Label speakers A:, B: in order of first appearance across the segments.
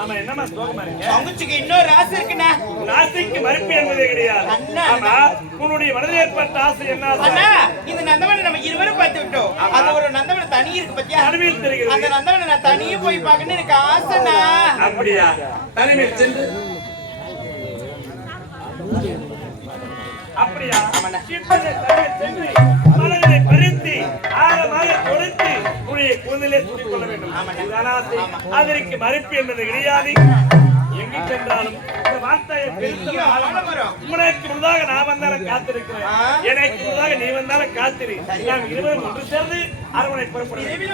A: இன்னொரு ராசி இருக்குண்ணா ராசிக்கு மறுப்பு கிடையாது ஆமா உன்னுடைய மனதில் ஏற்பட்ட
B: நந்தவனை நம்ம இருவரும் பார்த்து விட்டோம் ஒரு நந்தவனை தனி இருக்கு பத்தியா அந்த நந்தவனை நான் தனியே போய் பார்க்கணும்னு எனக்கு ஆசைண்ணா
A: அப்படியா அப்படியா ஆமாண்ணா ஆண்மையை கூந்தலே சூடிக் கொள்ள வேண்டும் அதற்கு மறுப்பு என்பது கிடையாது எங்கு சென்றாலும் இந்த வார்த்தையை உனக்கு முன்னதாக நான் வந்தாலும் காத்திருக்கிறேன் எனக்கு முன்னதாக நீ வந்தாலும் காத்திரு நாம் இருவரும் ஒன்று சேர்ந்து அரண்மனை புறப்படுவோம்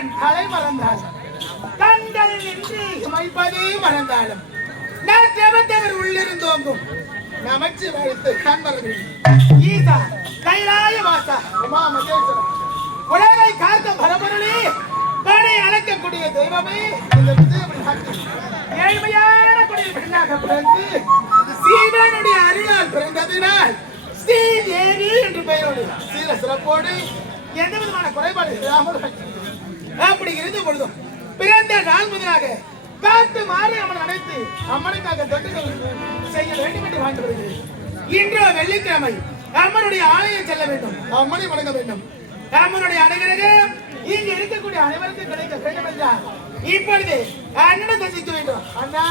B: கண்டன் கலை மறந்தாலும் கண்டல் நின்று இமைப்பதே மறந்தாலும் நான் தேவத்தவர் உள்ளிருந்தோங்கும் நமச்சு வாழ்த்து கண்பர்கள் கீதா கைலாய மாதா உமா மகேஸ்வரன் உலகை காத்த பரபரளே பாடை அளக்கக்கூடிய தெய்வமே இந்த ஏழ்மையான குடியில் பெண்ணாக பிறந்து சீவனுடைய அருளால் பிறந்ததினால் ஸ்ரீதேவி என்று பெயரோடு சீர சிறப்போடு எந்த விதமான குறைபாடு இல்லாமல் அப்படிங்கிறது பொழுதும் பிறந்த நாள் முதலாக பார்த்து மாறி அவன் அனைத்து அம்மனுக்காக தொண்டுகள் செய்ய வேண்டும் என்று வாழ்ந்து வருகிறேன் இன்று வெள்ளிக்கிழமை அம்மனுடைய ஆலயம் செல்ல வேண்டும் அம்மனை வணங்க வேண்டும் அம்மனுடைய அனுகிரகம் இங்கு இருக்கக்கூடிய அனைவருக்கும் கிடைக்க வேண்டும் என்றால் இப்பொழுது அண்ணனை தசிக்க வேண்டும் அண்ணா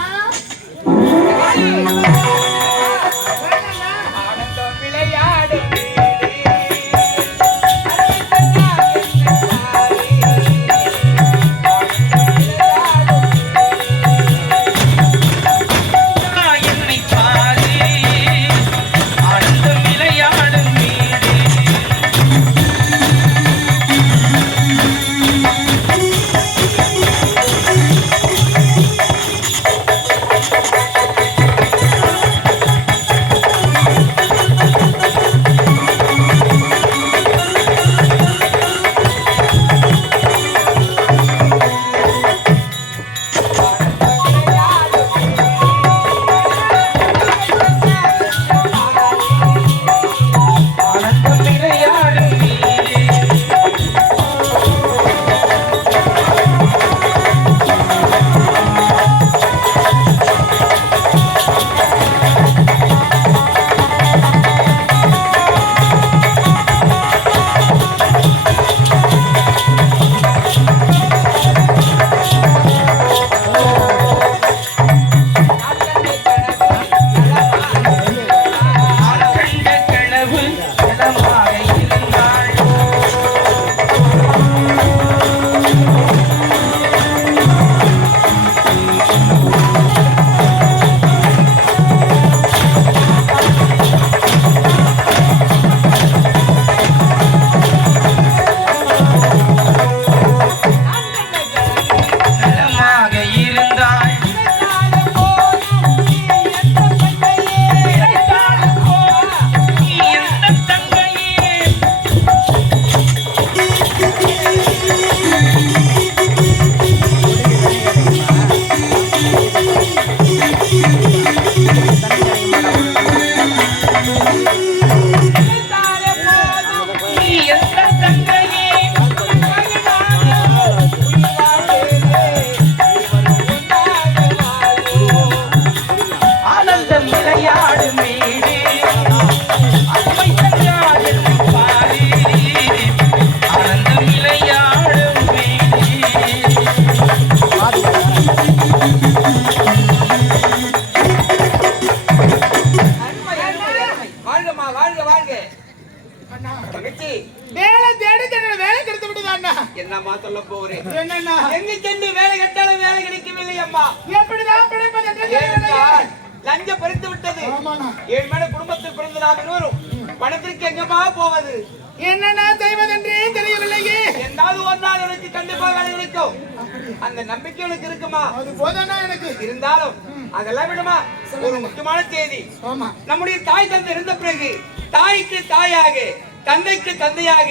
B: எங்கு சென்று வேலை கட்டாலும் வேலை கிடைக்கவில்லை அம்மா எப்படிதான் பிழைப்பது லஞ்சம் பறித்து விட்டது ஏழு மேல குடும்பத்தில் பிறந்த நாம் இருவரும் பணத்திற்கு எங்கம்மா போவது என்னென்ன செய்வதென்றே தெரியவில்லையே எந்தாவது ஒரு நாள் எனக்கு கண்டிப்பா வேலை கிடைக்கும் அந்த நம்பிக்கை உனக்கு இருக்குமா அது போதானா எனக்கு இருந்தாலும் அதெல்லாம் விடுமா ஒரு முக்கியமான செய்தி நம்முடைய தாய் தந்தை இருந்த பிறகு தாய்க்கு தாயாக தந்தைக்கு தந்தையாக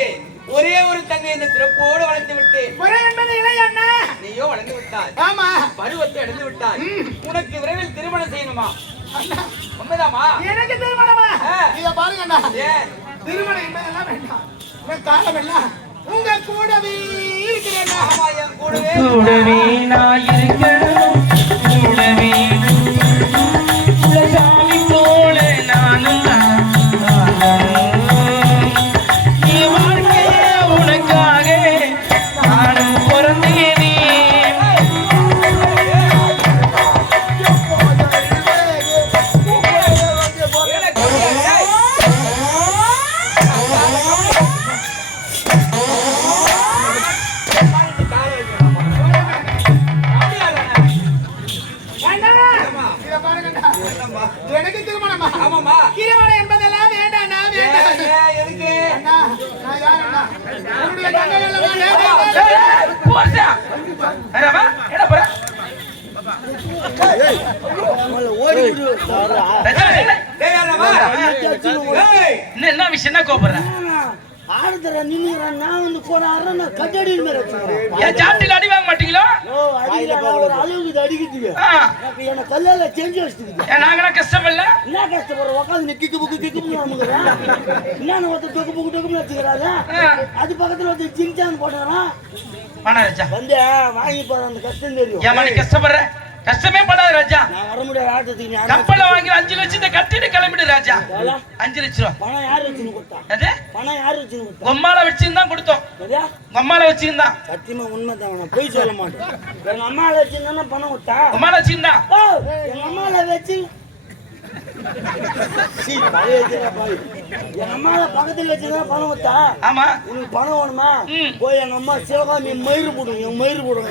B: ஒரே ஒரு தங்கை இந்த சிறப்போடு வளர்த்து விட்டேன் ஒரே என்பது இல்லை அண்ணா நீயோ வளர்ந்து விட்டாய் ஆமா பருவத்தை அடைந்து விட்டாய் உனக்கு விரைவில் திருமணம் செய்யணுமா உண்மைதாமா எனக்கு திருமணமா இத பாருங்க அண்ணா திருமணம் என்பதெல்லாம் வேண்டாம் உன் காலம் எல்லாம் உங்க கூடவே இருக்கிறேன் கூடவே நான் இருக்கிறேன் அப்புறம் உட்காந்து கிக்கு புக்கு கிக்கு புக்கு இன்னும் ஒருத்தர் டொக்கு புக்கு டொக்குன்னு வச்சுக்கிறாரு அது பக்கத்துல ஒருத்தர் ஜிங்சாங் போட்டுக்கிறான் பணம் ராஜா வந்து வாங்கி போற அந்த கஷ்டம் தெரியும் கஷ்டப்படுற கஷ்டமே படாது ராஜா நான் வர முடியாது ஆட்டத்துக்கு கப்பல வாங்கி அஞ்சு லட்சத்தை கட்டிட்டு கிளம்பிடு ராஜா அஞ்சு லட்சம் ரூபா பணம் யார் வச்சுன்னு கொடுத்தா அது பணம் யார் வச்சுன்னு கொடுத்தா பொம்மால வச்சுன்னு தான் கொடுத்தோம் பொம்மால வச்சுருந்தா சத்தியமா உண்மைதான் நான் போய் சொல்ல மாட்டேன் எங்க அம்மால வச்சிருந்தா பணம் கொடுத்தா பொம்மால வச்சிருந்தா எங்க அம்மால வச்சு என் அம்மா பக்கத்துல வச்சுதான் பணம் கொடுத்தா ஆமா உனக்கு பணம் வேணுமா போய் எங்க அம்மா சிவகாமி மயிறு போடுங்க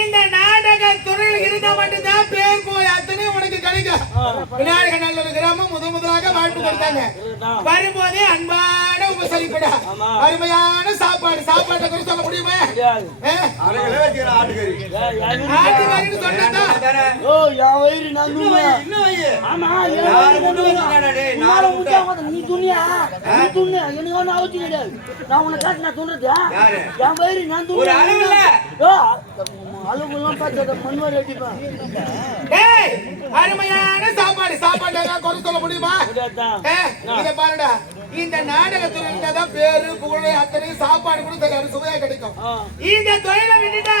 B: இந்த நாடக துறையில் இருந்தா மட்டும்தான் பேர் போய் அத்தனை உனக்கு கிடைக்கும் விநாயகர் நல்ல கிராமம் முத முதலாக வாழ்த்து கொடுத்தாங்க வரும்போதே அன்பான உபசரிப்பட அருமையான சாப்பாடு சாப்பாட்டை குறித்து சொல்ல முடியுமா ஆட்டுக்கறின்னு சொன்னா நான் உனக்கு நான் நான் அழுகுலாம் பார்த்து அருமையான சாப்பாடு சாப்பாடு ஏதாவது குறை சொல்ல முடியுமா இத பாருடா இந்த நாடகத்துல தான் பேரு புகழ் அத்தனை சாப்பாடு கூட தெரியாது சுவையா கிடைக்கும் இந்த தொழில விட்டுட்டா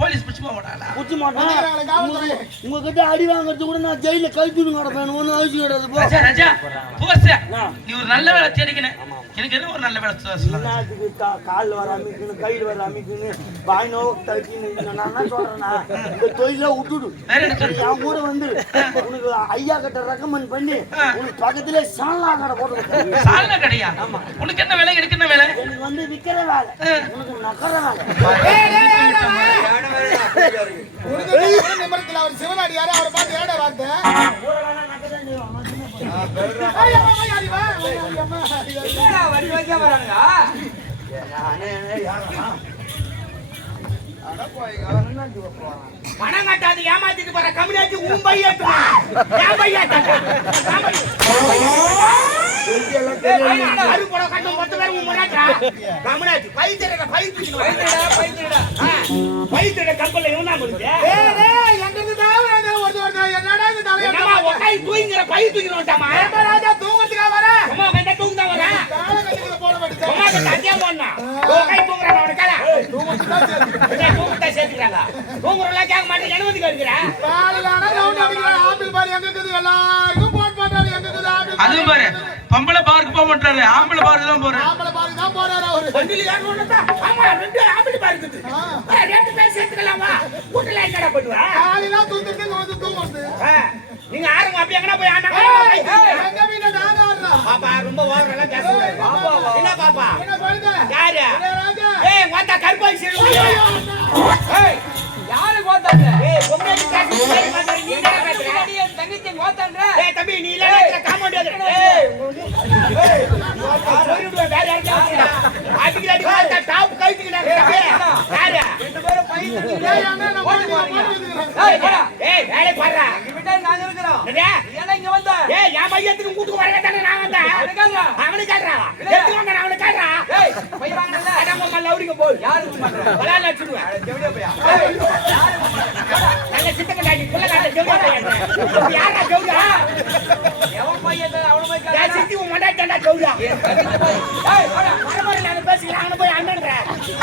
B: போலீஸ் பிடிச்சு மாட்டாங்களா பிடிச்சு மாட்டாங்க உங்ககிட்ட அடி வாங்குறது கூட நான் ஜெயில கழிச்சு நடப்பேன் ஒன்றும் அவசியம் கிடையாது போ ராஜா ராஜா போஸ் நீ ஒரு நல்ல வேலை தேடிக்கினேன் எனக்கு என்ன ஒரு நல்ல வேலை சொல்லுங்க கால் வர அமைக்கணும் கையில் வர அமைக்கணும் வாய் நோக்க தடுக்கணும் நான் தான் சொல்றேன்னா இந்த தொழில விட்டுடு என் கூட வந்து உனக்கு ஐயா கிட்ட ரெக்கமெண்ட் பண்ணி உனக்கு பக்கத்துல சாலா கடை போட்டு சாலா கடையா ஆமா உனக்கு என்ன வேலை எடுக்கிற வேலை எனக்கு வந்து விற்கிற வேலை உனக்கு நக்கிற வேலை நிமிடத்தில் அவர் சிவனாடியாரு அவரை பார்த்து ஏமாத்திட்டு பைத்திரட கப்பல்ல இவனா முடிஞ்சு தூங்கிற பை தூக்கிட்டு வந்தாமா ராஜா தூங்கத்துக்கா வர அம்மா தூங்க தான் வர போட மாட்டேன் அம்மா கண்ட அத்தியா போனா கை தூங்குறாங்க கேட்க மாட்டேன் அனுமதி ஆப்பிள் பாரு எங்க இருக்குது எல்லாருக்கும் அது பாரு பொம்பளை பார்க்கு போக மாட்டாரு ஆம்பளை பார்க்கு தான் போற ஆம்பளை பார்க்கு தான் போறாரு அவரு வண்டியில ஏறணும்னா ஆமா ரெண்டு ஆம்பளை பார்க்கு ஆ ரெண்டு பேர் சேர்த்துக்கலாமா வீட்டுல எங்கடா பண்ணுவா ஆளுனா தூந்துட்டு வந்து தூங்குது நீங்க ஆரங்க அப்படி எங்கடா போய் ஆண்டா எங்க வீட நான் ஆறா பாப்பா ரொம்ப ஓவரா எல்லாம் பேசுறீங்க பாப்பா என்ன பாப்பா என்ன சொல்லுங்க யாரு ஏய் வாடா கருப்பாய் சீடு கூட்டுக்கு வரவே தானே நான் வந்தேன் அவனுக்கு காட்டுறா எடுத்து வாங்க அவனுக்கு காட்டுறா போய் வாங்கல நம்ம மல்ல அவருக்கு போய் யாரு பலா லட்சுமி ஜெவடியா பையா நல்ல சித்தக்கண்டாடி புள்ள காட்ட ஜெவடியா பையா யாரா ஜெவடியா எவன் பையன் அவன போய் காட்டா சித்தி உன் மண்டை தண்டா ஜெவடியா ஏய் வர வர நான் ஒரே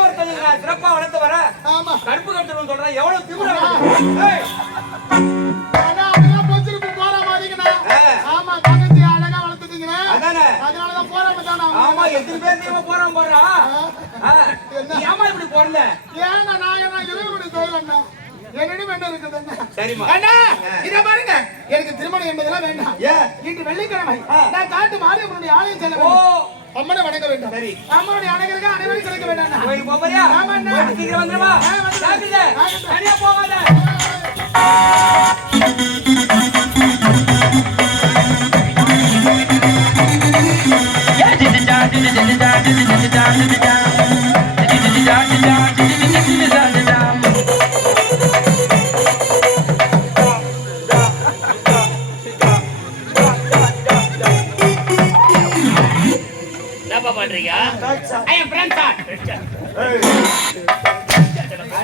B: ஒருத்தங்க நான் சிறப்பா வளர்த்து வர ஆமா கருப்பு கட்டணும் சொல்றேன் எவ்வளவு தீவிரம் ஆமா அதனாலதான் போராட்டம் தானே ஆமா எத்தனை பேர் நீங்க போறான் போறா இப்படி போறல ஏன்னா நான் என்ன இறைவனுடைய தொழில் அண்ணா என்னிடம் என்ன இருக்குது பாருங்க எனக்கு திருமணம் என்பதெல்லாம் வேண்டாம் இன்று வெள்ளிக்கிழமை நான் காட்டு மாரியம்மனுடைய ஆலயம் ஓ அம்மனை வணங்க வேண்டும் சரி அம்மனுடைய அணைகளுக்கு அனைவரும் கிடைக்க வேண்டாம் போறியா ஆமா அண்ணா சீக்கிரம் வந்துருமா தனியா போகாத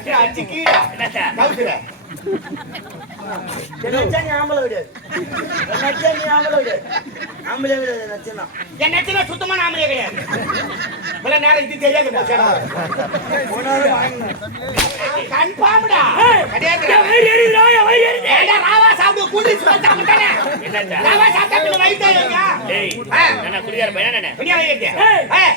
B: அடிச்சு கீழே சுத்தமா நாமளே கிடையாது இவ்வளவு நேரம் இது தெரியாது கன்ஃபார்ம்டா கிடையாது ராவா பையன்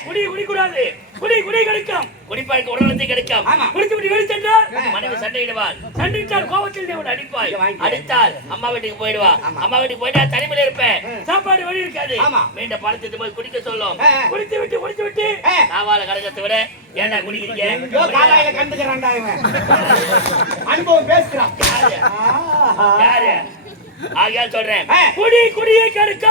B: குடி குடி கூடாது குடி குடி கிடைக்கும் குடிப்பாய்க்கு உடலத்தை கிடைக்கும் குடித்து விட்டு வெளி சென்றால் மனைவி சண்டையிடுவார் சண்டையிட்டால் கோபத்தில் அவன் அடிப்பாய் அடித்தால் அம்மா வீட்டுக்கு போயிடுவா அம்மா வீட்டுக்கு போயிட்டா தனிமையில் இருப்பேன் சாப்பாடு வழி இருக்காது மீண்டும் போய் குடிக்க சொல்லும் குடித்து விட்டு குடித்து விட்டு காவால கடகத்தை விட ஏன்டா குடிக்கிறீங்க காலையில கண்டுக்கிறான்டா இவன் அனுபவம் பேசுறான் யாரு ஆகியால் சொல்றேன் குடி குடியை கெடுக்க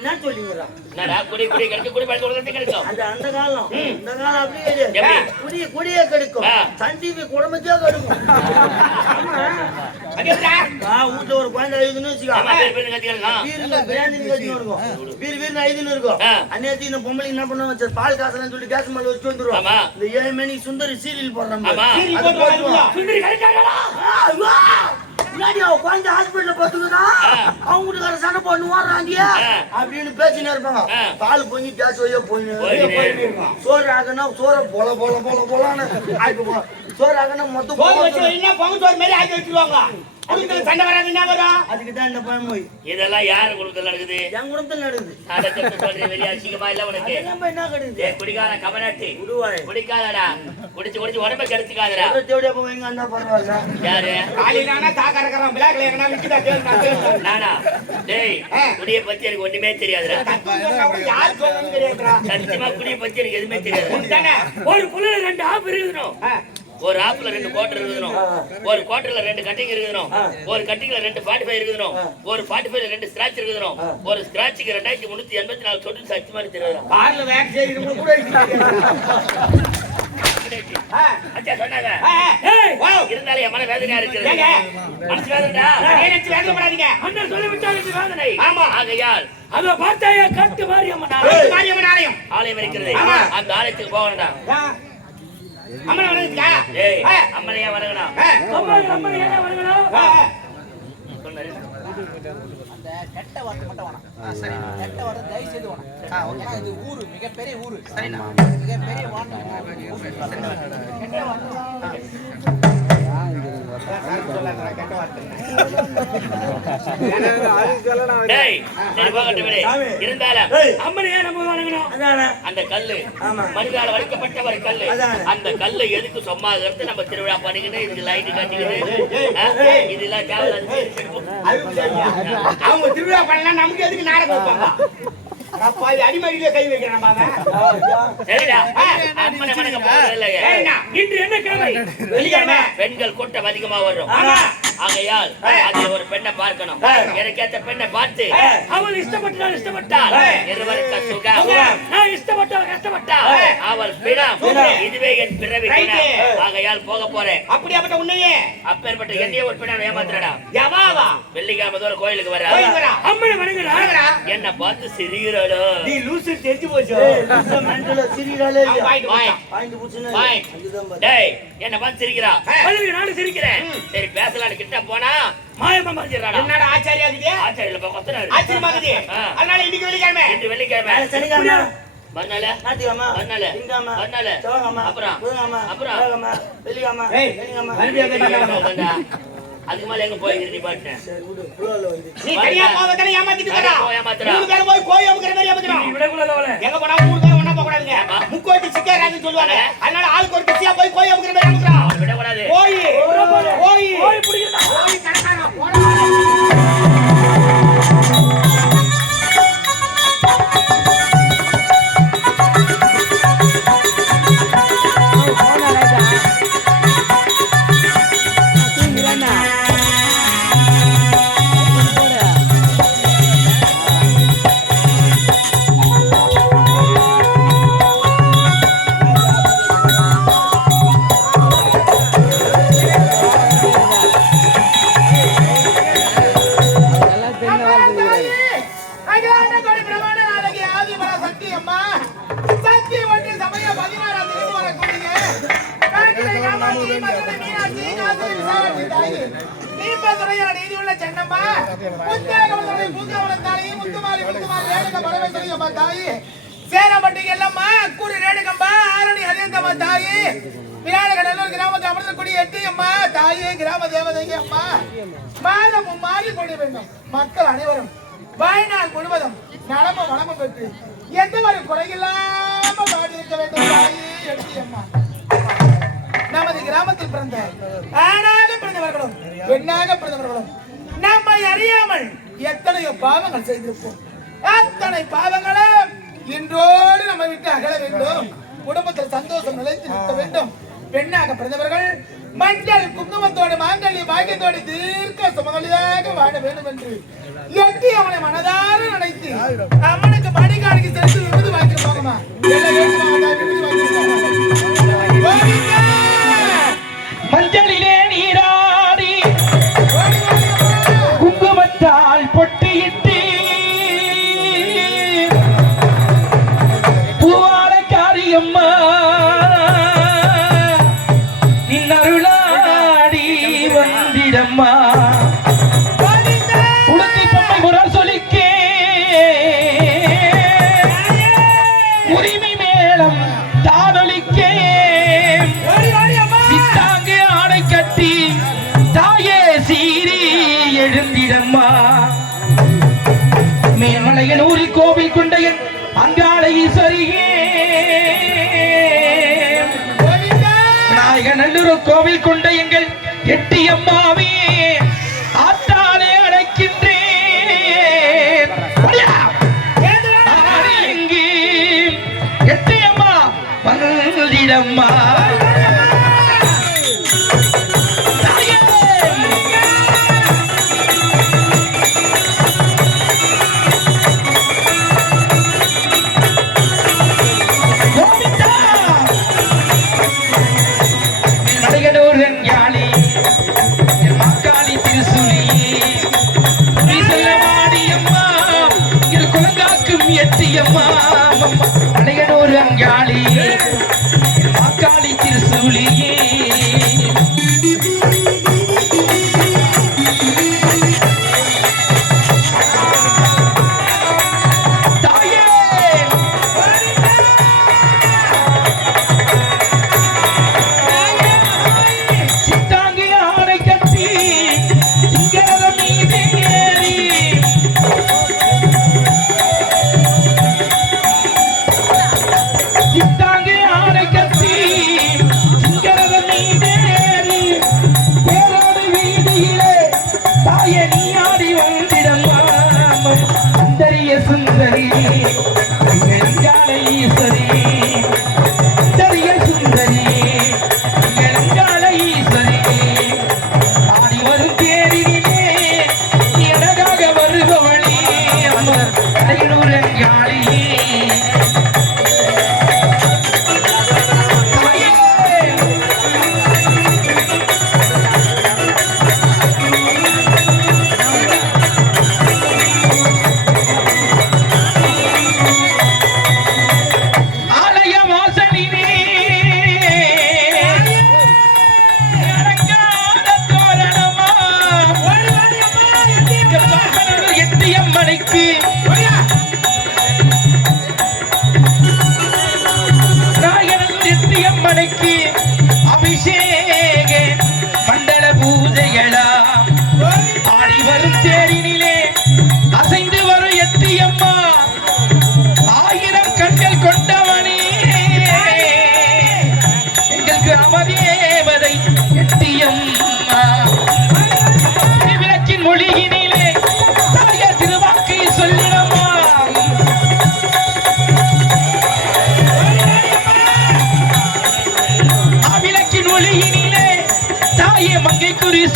B: என்ன சொல்லிக்கிறான் அந்த காலம் இந்த காலம் குடி குடியே கிடைக்கும் சன் டிவி குடும்பத்தையே கிடைக்கும் வீட்டுல ஒரு குழந்தை ஐதுன்னு வச்சுக்கோங்க பிரியாணி கட்டினு இருக்கும் வீர் வீர் ஐதுன்னு பால் காசுலாம் சொல்லி கேஸ் மேல வச்சு வந்துருவோம் இந்த சுந்தரி சீரியல் போடுறாங்க முன்னாடி அவ குழந்தை ஹாஸ்பிட்டல் பார்த்துருந்தா அவங்க வீட்டுக்கார சண்டை போட்டு அப்படின்னு பேசினே இருப்பாங்க பால் பொங்கி கேஸ் வையோ போயின்னு சோறு ஆகுனா சோறை போல போல போல போலான்னு ஆக்கி சோறு ஆகுனா மொத்தம் என்ன பொங்க சோறு மாதிரி ஆக்கி வச்சிருவாங்க இதெல்லாம் யாரு குடும்பத்தில் நடக்குது என் நடக்குது அடக்கத்து வெளிய அசிங்கமா இல்ல என்ன கடுது ஏ குடிக்கார கமநாட்டி குடிச்சு குடிச்சு உடம்ப கெடுத்துக்காதடா தேடி அப்ப டேய் குடிய பத்தி ஒண்ணுமே தெரியாதுடா யார் சொல்லணும் தெரியாதுடா சத்தியமா குடிய பத்தி எதுவுமே தெரியாது ஒரு புள்ள ரெண்டு ஆப் ஒரு ஆப்ல ரெண்டு குவார்டர் இருக்கணும் ஒரு கோட்டர்ல ரெண்டு கட்டிங் இருக்கணும் ஒரு கட்டிங்ல ரெண்டு ஃபார்ட்டி ஃபைவ் இருக்கணும் ஒரு ஃபார்ட்டி ஃபைவ்ல ரெண்டு ஸ்கிராட்ச் இருக்கணும் ஒரு ஸ்கிராட்சுக்கு ரெண்டாயிரத்தி முன்னூத்தி எண்பத்தி நாலு தொட்டு சத்தியமா தெரியாது சொன்னாங்க இருந்தாலும் என் மன வேதனையா ஆமா ஆகையால் அத பார்த்தாயா கட்டு மாரியம்மன் மாரியம்மன் ஆலயம் ஆலயம் இருக்கிறது அந்த ஆலயத்துக்கு போக அம்மனை வணங்குறியா ஏய் அம்மனையா வணங்கணும் அம்மனை அம்மனை ஏன் வணங்கணும் அந்த கெட்ட வார்த்தை மட்டும் வேணாம் மிகப்பெரிய ஊரு சரிண்ணா மிகப்பெரிய வார்த்தை கெட்ட வார்த்தை இருந்தாலும் அம்மனையா நம்ம வணங்கணும் அந்த கல்லு மனிதால வளைக்கப்பட்ட ஒரு கல்லு அந்த கல்லு எதுக்கு சொம்மாகிறது நம்ம திருவிழா பண்ணிக்கணும் இதுக்கு லைட்டு கட்டிக்கணும் இதெல்லாம் தேவை அவங்க திருவிழா பண்ணலாம் நமக்கு எதுக்கு நாடகம் வைப்பாங்க பெண்கள் கூட்டம் அதிகமா வரும் ஆகையால் அது ஒரு பெண்ணை பார்க்கணும் எனக்கு ஏத்த பெண்ணை பார்த்து அவள் இஷ்டப்பட்டால் இஷ்டப்பட்டால் இருவருக்கு சுகம் நான் இஷ்டப்பட்டால் கஷ்டப்பட்டால் அவள் பிணம் இதுவே என் பிறவி ஆகையால் போக போறேன் அப்படியாப்பட்ட உன்னையே அப்பேற்பட்ட என்னைய ஒரு பிணம் ஏமாத்துறடா யாவா வெள்ளிக்கிழமை கோயிலுக்கு வர அம்மனை வணங்குறா என்ன பார்த்து சிரிகிறாள் நீ லூசு தெரிஞ்சு போச்சு மெண்டல சிரிக்கிறாளே பாயிண்ட் புடிச்சுனே டேய் என்ன பார்த்து சிரிக்கிறா அதுக்கு நானும் சிரிக்கிறேன் சரி பேசலாம்னு கிட்ட போனா மாயமா மறைஞ்சிடறாடா என்னடா ஆச்சாரியா இருக்குது ஆச்சாரியில போய் கொத்தனாரு ஆச்சரியமா இருக்குது அதனால இன்னைக்கு வெள்ளிக்கிழமை இன்னைக்கு வெள்ளிக்கிழமை சனிக்கிழமை மறுநாள் ஞாயிற்றுக்கிழமை மறுநாள் திங்கக்கிழமை மறுநாள் செவ்வாய்க்கிழமை அப்புறம் புதன்கிழமை அப்புறம் வெள்ளிக்கிழமை வெள்ளிக்கிழமை அதுக்கு மேல எங்க போய் நீ பாட்டு நீ தனியா போக ஏமாத்திட்டு போறா ஏமாத்துறா மூணு பேரும் போய் கோய் அமுக்குற மாதிரி அமுக்குறோம் எங்க போனா மூணு பேரும் ஒண்ணா போக கூடாதுங்க முக்கோட்டி சிக்காராதுன்னு சொல்லுவாங்க அதனால ஆளுக்கு ஒரு திசையா போய் கோய் அமுக்குற மாதிரி அமுக்குறான் விடக்கூடாது கோய் கோய் கோய் பிடிக்கிறா கோய் கரெக்டாக போறா நமது கிராமத்தில் பிறந்த ஆணாக பிறந்தவர்களும் பெண்ணாக பிறந்தவர்களும் நம்மை அறியாமல் எத்தனையோ பாவங்கள் செய்திருப்போம் அத்தனை பாவங்களும் இன்றோடு நம்ம விட்டு அகல வேண்டும் குடும்பத்தில் சந்தோஷம் நிலைத்து நிற்க வேண்டும் பெண்ணாக பிறந்தவர்கள் மஞ்சள் குங்குமத்தோடு மாங்கல்ய பாக்கியத்தோடு தீர்க்க சுமகளியாக வாழ வேண்டும் என்று எட்டி அவனை மனதார நினைத்து அவனுக்கு மடிகாடிக்கு செலுத்தி விருது வாங்கிருப்பாங்கம்மா மஞ்சளிலே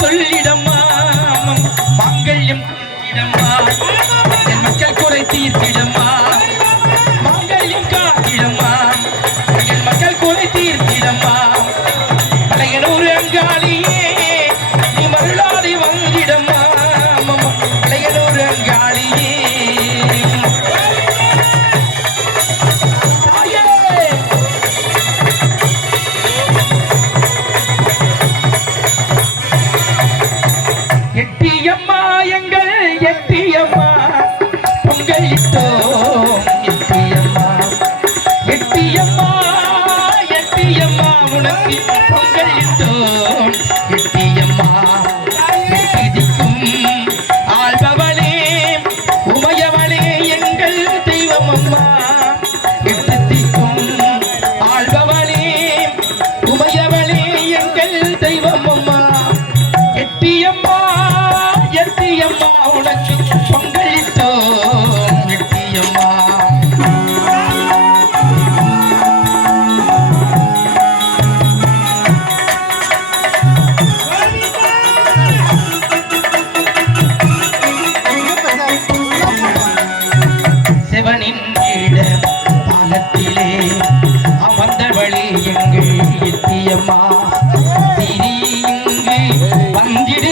B: சொல்லிடம்மா மங்கள் எம் மக்கள் குறை தீர்த்திடம் முந்திட